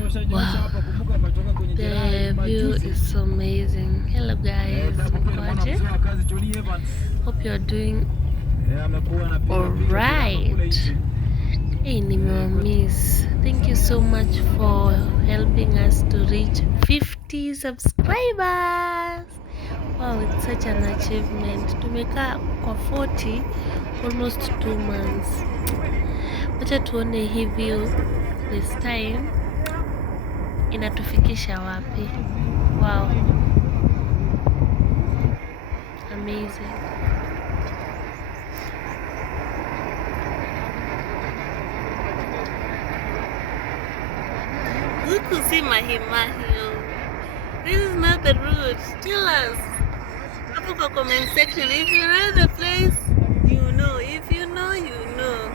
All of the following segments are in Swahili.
The view is so amazing. Hello guys, mkoaje? Hope you're doing alright. Hey, nimewamiss. Thank you so much for helping us to reach 50 subscribers. Wow, it's such an achievement. Tumekaa kwa 40 almost 2 months. Wacha tuone hii view this time inatufikisha wapi. Wow, amazing. Huku si Mahimahio. This is not the route. Tell us hapo kwa comment section if you know the place, you know. If you know, you know.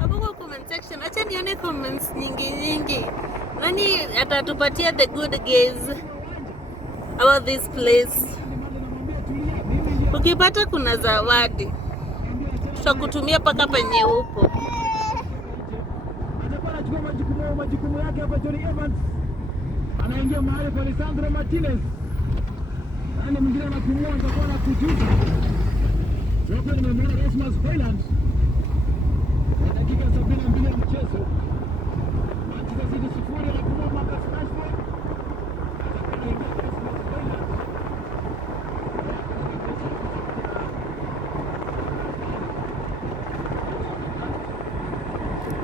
Hapo kwa comment section, acha nione comments nyingi. Nani atatupatia the good guys about this place? Ukipata kuna zawadi, tutakutumia paka penye upo. Majukumu yake hapa Johnny Evans anaingia mahali kwa Lisandro Martinez. Nani mwingine anapumua atakuwa na kujuta. Hapo nimemwona Rasmus Hojlund. Kwa dakika 72 ya mchezo. Manchester City 0 anapumua Marcus Rashford.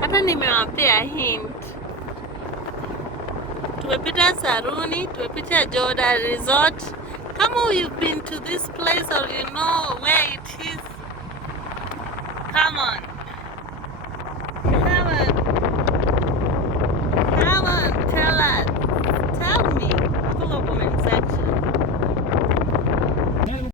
Hata nimewapea hint. Tumepita Saruni, tumepita Jordan Resort. Kama you've been to this place or you know where it is, come on.